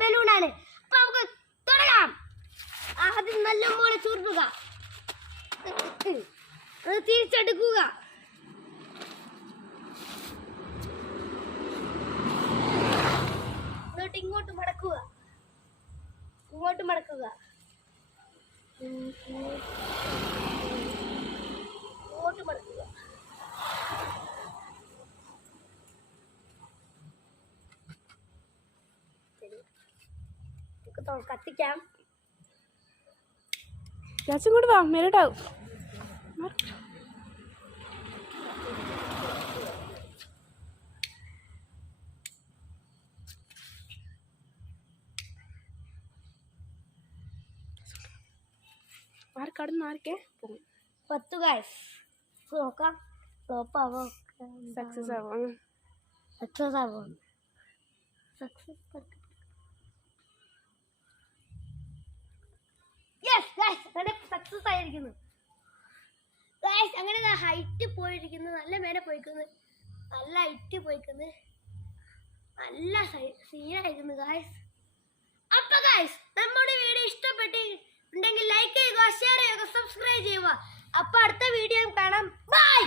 ബലൂണാണ്. അപ്പൊ നമുക്ക് തുടങ്ങാം. ആദ്യം നല്ല പോലെ ചുരുട്ടുക, അത് തിരിച്ചെടുക്കുക. എന്നിട്ട് ഇങ്ങോട്ട് മടക്കുക, ഇങ്ങോട്ട് മടക്കുക, ഇങ്ങോട്ട് മടക്കുക. കത്തിക്കാം. ഗ്യാസ് ഇങ്ങോട്ട് വാ, മേലോട്ടാവും. കടന്ന് മാറിക്കേ പോകും. 10 ഗൈസ് നോക്കാം. ഫ്ലോപ്പ് ആവോ സക്സസ് ആവും. സക്സസ് ആവോ? സക്സസ്. യെസ് ഗൈസ്, അങ്ങനെ സക്സസ് ആയിരിക്കുന്നു ഗൈസ്. അങ്ങനെ ഹൈറ്റ് പോയിരിക്കുന്നു, നല്ല മേലെ പോയിക്കുന്നു, നല്ല ഹൈറ്റ് പോയിക്കുന്നു, നല്ല സീനായിരിക്കുന്നു ഗൈസ്. അപ്പൊ ഗൈസ് നമ്മുടെ വീഡിയോ ഇഷ്ടപ്പെട്ടിട്ടുണ്ടെങ്കിൽ ലൈക്ക് ചെയ്യുക, ഷെയർ ചെയ്യുക, സബ്സ്ക്രൈബ് ചെയ്യുക. അപ്പൊ അടുത്ത വീഡിയോ കാണാം. ബൈ.